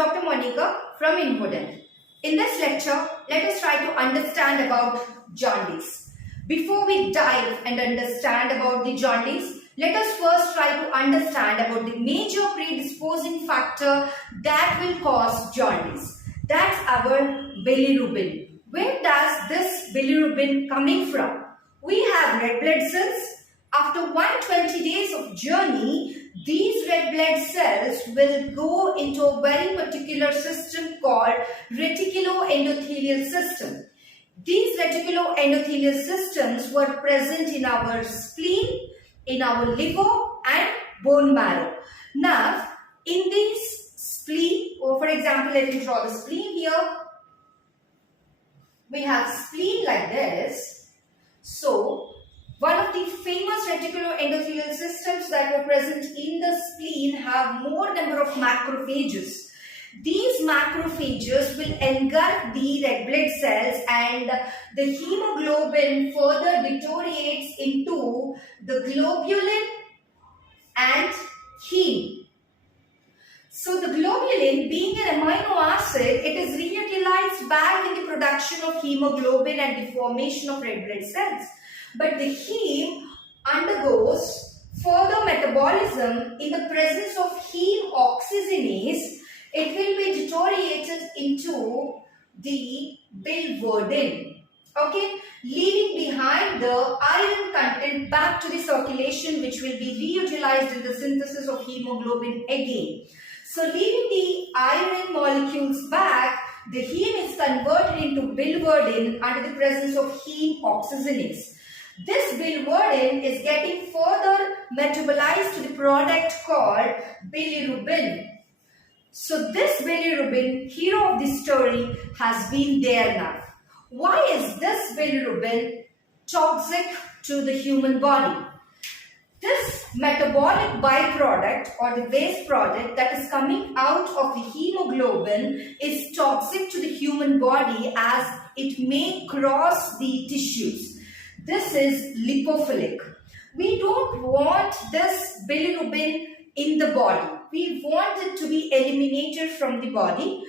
Dr. Monica from Infodent. In this lecture, let us try to understand about jaundice. Before we dive and understand about the jaundice, let us first try to understand about the major predisposing factor that will cause jaundice. That's our bilirubin. Where does this bilirubin coming from? We have red blood cells. After 120 days of journey, these red blood cells will go into a very particular system called reticuloendothelial system. These reticuloendothelial systems were present in our spleen, in our liver and bone marrow. Now, in these spleen, or for example, let me draw the spleen here. We have spleen like this. So, one of the famous reticuloendothelial systems that were present in the spleen have more number of macrophages. These macrophages will engulf the red blood cells and the hemoglobin further deteriorates into the globulin and heme. So the globulin, being an amino acid, it is reutilized back in the production of hemoglobin and the formation of red blood cells. But the heme undergoes further metabolism in the presence of heme oxygenase. It will be deteriorated into the biliverdin, okay, leaving behind the iron content back to the circulation, which will be reutilized in the synthesis of hemoglobin again. So leaving the iron molecules back, the heme is converted into biliverdin under the presence of heme oxygenase. This biliverdin is getting further metabolized to the product called bilirubin. So this bilirubin, hero of the story, has been there now. Why is this bilirubin toxic to the human body? This metabolic byproduct or the waste product that is coming out of the hemoglobin is toxic to the human body as it may cross the tissues. This is lipophilic. We don't want this bilirubin in the body. We want it to be eliminated from the body.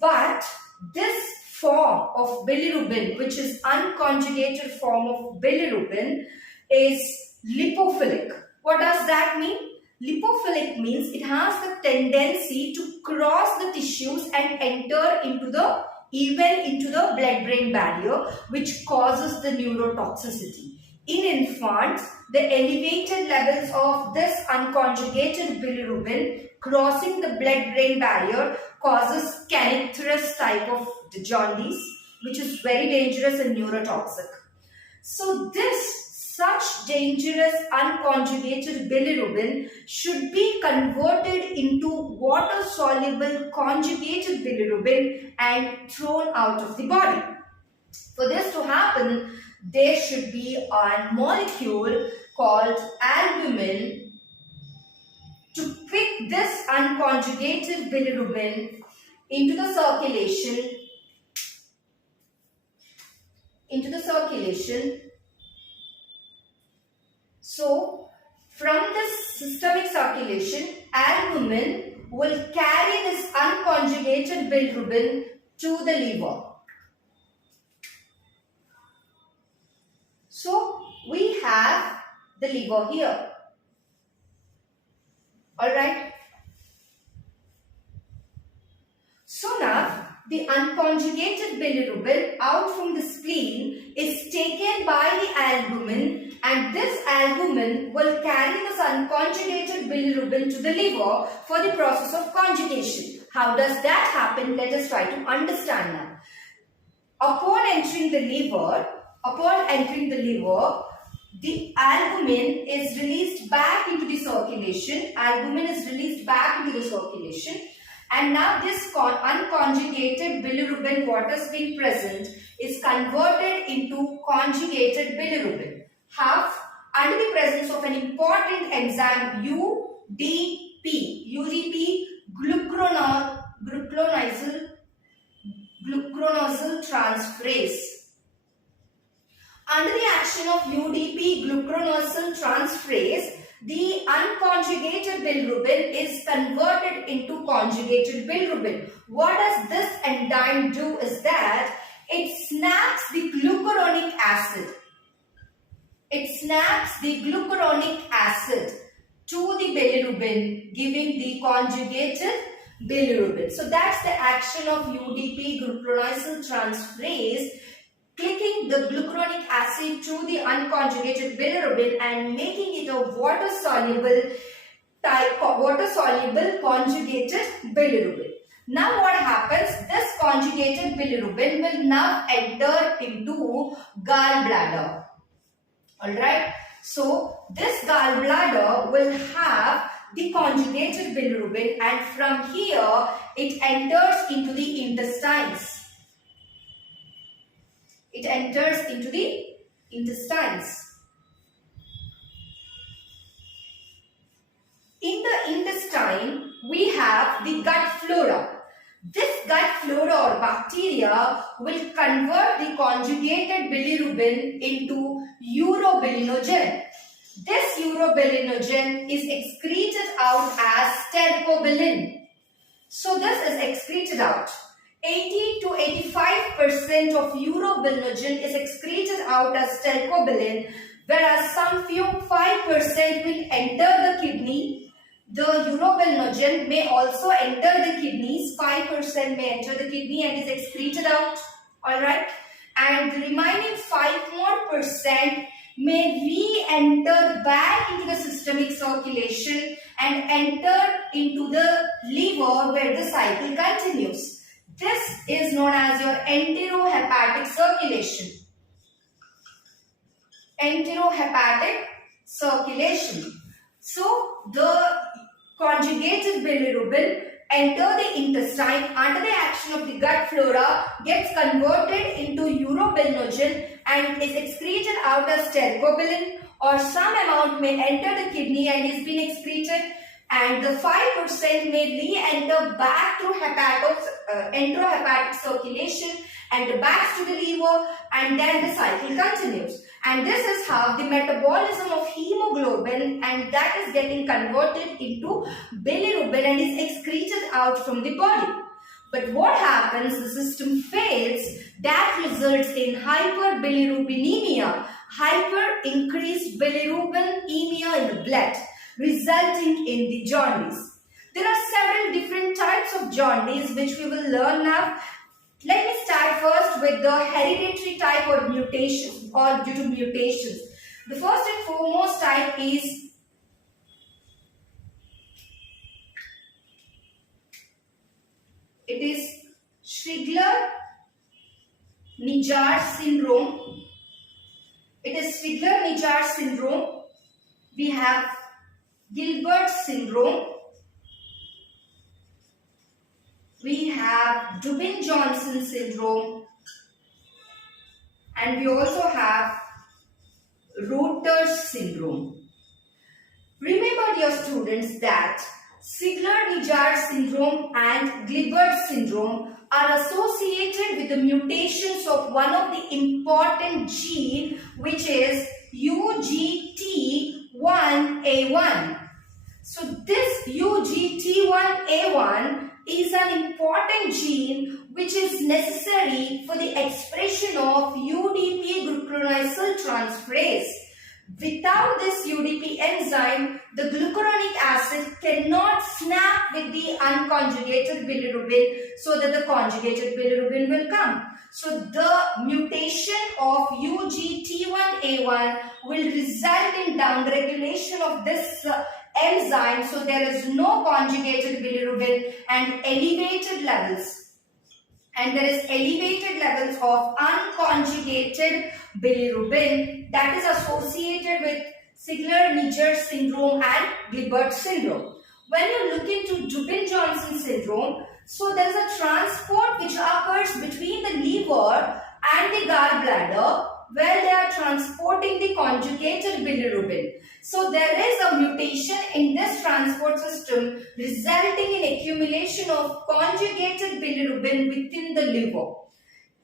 But this form of bilirubin, which is unconjugated form of bilirubin, is lipophilic. What does that mean? Lipophilic means it has the tendency to cross the tissues and enter into the blood-brain barrier, which causes the neurotoxicity. In infants, the elevated levels of this unconjugated bilirubin crossing the blood-brain barrier causes canitrous type of jaundice, which is very dangerous and neurotoxic. So such dangerous unconjugated bilirubin should be converted into water-soluble conjugated bilirubin and thrown out of the body. For this to happen, there should be a molecule called albumin to pick this unconjugated bilirubin into the circulation. So, from this systemic circulation, albumin will carry this unconjugated bilirubin to the liver. So, we have the liver here. Alright. So now, the unconjugated bilirubin out from the spleen is taken by the albumin, and this albumin will carry this unconjugated bilirubin to the liver for the process of conjugation. How does that happen? Let us try to understand now. Upon entering the liver, the albumin is released back into the circulation. And now this unconjugated bilirubin, what has been present, is converted into conjugated bilirubin. How? Under the presence of an important enzyme UDP, glucuronosyl transferase. Under the action of UDP glucuronosyl transferase, the unconjugated unconjugated bilirubin is converted into conjugated bilirubin. What does this enzyme do is that it snaps the glucuronic acid. It snaps the glucuronic acid to the bilirubin, giving the conjugated bilirubin. So that's the action of UDP glucuronyl transferase, clicking the glucuronic acid to the unconjugated bilirubin and making it a water-soluble conjugated bilirubin. Now what happens? This conjugated bilirubin will now enter into gallbladder. Alright, so this gallbladder will have the conjugated bilirubin, and from here it enters into the intestines. It enters into the intestines. In the intestine, we have the gut flora. This gut flora or bacteria will convert the conjugated bilirubin into urobilinogen. This urobilinogen is excreted out as stercobilin. So this is excreted out. 80 to 85% of urobilinogen is excreted out as stercobilin, whereas some few 5% will enter the kidney. The urobilinogen may also enter the kidneys. 5% may enter the kidney and is excreted out. Alright. And the remaining 5% may re-enter back into the systemic circulation and enter into the liver where the cycle continues. This is known as your enterohepatic circulation. Enterohepatic circulation. So the conjugated bilirubin enter the intestine under the action of the gut flora, gets converted into urobilinogen and is excreted out as stercobilin, or some amount may enter the kidney and is being excreted, and the 5% may re-enter back through enterohepatic circulation and back to the liver, and then the cycle continues. And this is how the metabolism of hemoglobin, and that is getting converted into bilirubin and is excreted out from the body. But what happens? The system fails. That results in hyperbilirubinemia, hyper increased bilirubinemia in the blood, resulting in the jaundice. There are several different types of jaundice which we will learn now. Let me start first with the hereditary type or mutations or due to mutations. The first and foremost type is Crigler-Najjar syndrome. It is Crigler-Najjar syndrome. We have Gilbert syndrome. We have Dubin-Johnson syndrome, and we also have Rotter's syndrome. Remember, dear students, that Crigler-Najjar syndrome and Gilbert syndrome are associated with the mutations of one of the important gene, which is UGT1A1. So this UGT1A1 is an important gene which is necessary for the expression of UDP glucuronyl transferase. Without this UDP enzyme, the glucuronic acid cannot snap with the unconjugated bilirubin so that the conjugated bilirubin will come. So the mutation of UGT1A1 will result in downregulation of this enzyme, so there is no conjugated bilirubin and elevated levels. And there is elevated levels of unconjugated bilirubin that is associated with Crigler-Najjar syndrome and Gilbert syndrome. When you look into Dubin-Johnson syndrome, so there is a transport which occurs between the liver and the gallbladder where they are transporting the conjugated bilirubin. So there is a mutation in this transport system resulting in accumulation of conjugated bilirubin within the liver.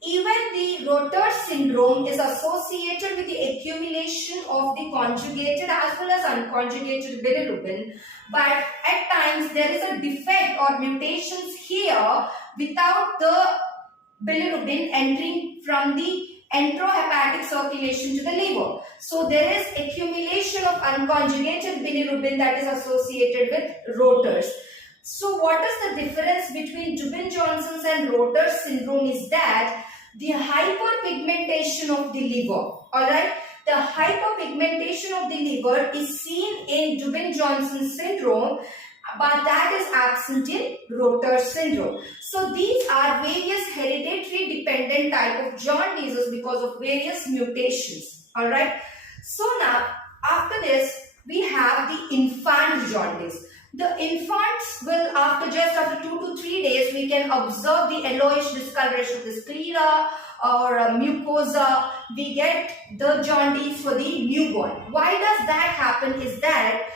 Even the Rotor syndrome is associated with the accumulation of the conjugated as well as unconjugated bilirubin, but at times there is a defect or mutations here without the bilirubin entering from the enterohepatic circulation to the liver. So there is accumulation of unconjugated bilirubin that is associated with Rotors. So what is the difference between Dubin-Johnson's and Rotor syndrome is that the hyperpigmentation of the liver, alright, the hyperpigmentation of the liver is seen in Dubin-Johnson syndrome, but that is absent in Rotor syndrome. So these are various hereditary dependent type of jaundices because of various mutations, alright. So now after this we have the infant jaundice. The infants will after 2 to 3 days we can observe the yellowish discoloration of the sclera or mucosa. We get the jaundice for the newborn. Why does that happen is that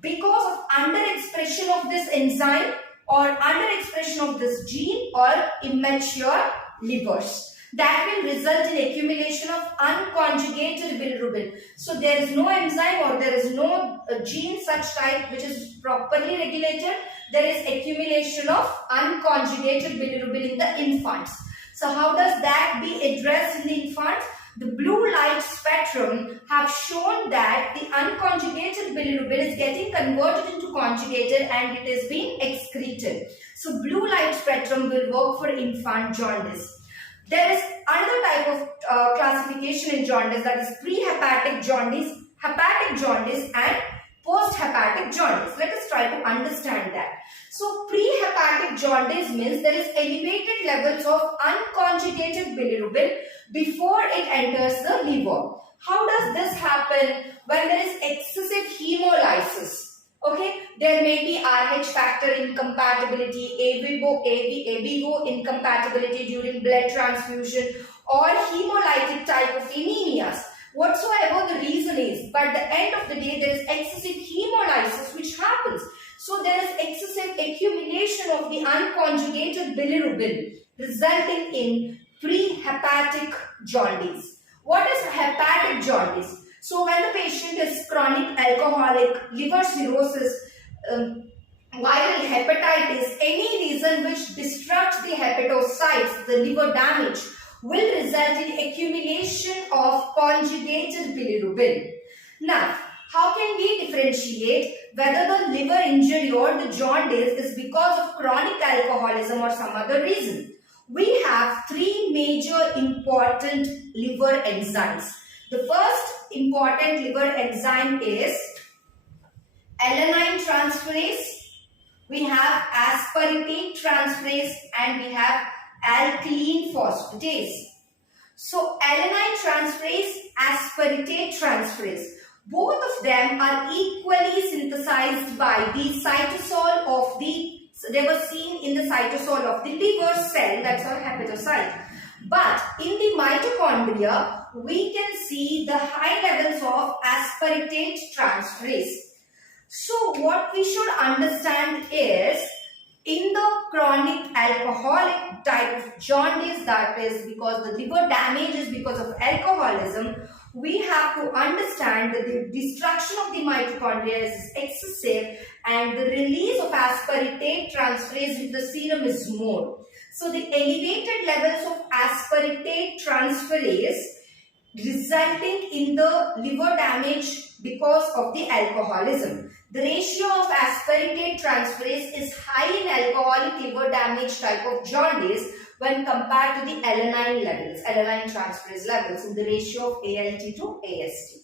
because of underexpression of this enzyme or underexpression of this gene or immature livers. That will result in accumulation of unconjugated bilirubin. So there is no enzyme or there is no gene such type which is properly regulated. There is accumulation of unconjugated bilirubin in the infants. So how does that be addressed in the infants? The blue light spectrum have shown that the unconjugated bilirubin is getting converted into conjugated and it is being excreted. So blue light spectrum will work for infant jaundice. There is another type of classification in jaundice, that is pre-hepatic jaundice, hepatic jaundice and post-hepatic jaundice. Let us try to understand that. So pre-hepatic jaundice means there is elevated levels of unconjugated bilirubin before it enters the liver. How does this happen? When there is excessive hemolysis. Okay, there may be RH factor incompatibility, ABO incompatibility during blood transfusion or hemolytic type of anemias. Whatsoever the reason is, but at the end of the day there is excessive hemolysis which happens. So there is excessive accumulation of the unconjugated bilirubin resulting in pre-hepatic jaundice. What is hepatic jaundice? So when the patient is chronic alcoholic, liver cirrhosis, viral hepatitis, any reason which destructs the hepatocytes, the liver damage, will result in accumulation of conjugated bilirubin. Now, how can we differentiate whether the liver injury or the jaundice is because of chronic alcoholism or some other reason? We have three major important liver enzymes. The first important liver enzyme is alanine transferase, we have aspartate transferase and we have alkaline phosphatase. So alanine transferase, aspartate transferase, both of them are equally synthesized by the cytosol of the, they were seen in the cytosol of the liver cell, that's our hepatocyte. But in the mitochondria, we can see the high levels of aspartate transferase. So what we should understand is, in the chronic alcoholic type of jaundice, that is because the liver damage is because of alcoholism, we have to understand that the destruction of the mitochondria is excessive and the release of aspartate transferase into the serum is more. So the elevated levels of aspartate transferase resulting in the liver damage because of the alcoholism. The ratio of aspartate transferase is high in alcoholic liver damage type of jaundice when compared to the alanine levels, alanine transferase levels in the ratio of ALT to AST.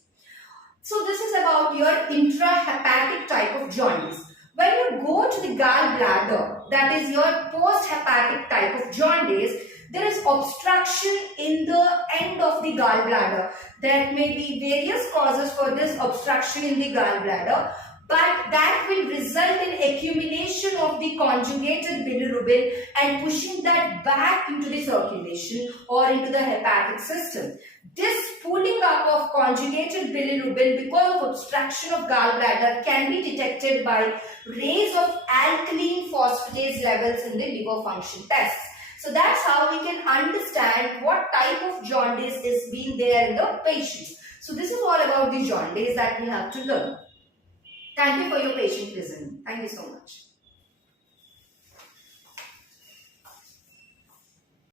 So this is about your intrahepatic type of jaundice. When you go to the gallbladder, that is your post-hepatic type of jaundice, there is obstruction in the end of the gallbladder. There may be various causes for this obstruction in the gallbladder, but that will result in accumulation of the conjugated bilirubin and pushing that back into the circulation or into the hepatic system. This pooling up of conjugated bilirubin because of obstruction of gallbladder can be detected by raise of alkaline phosphatase levels in the liver function tests. So that's how we can understand what type of jaundice is being there in the patient. So this is all about the jaundice that we have to learn. Thank you for your patient listening. Thank you so much.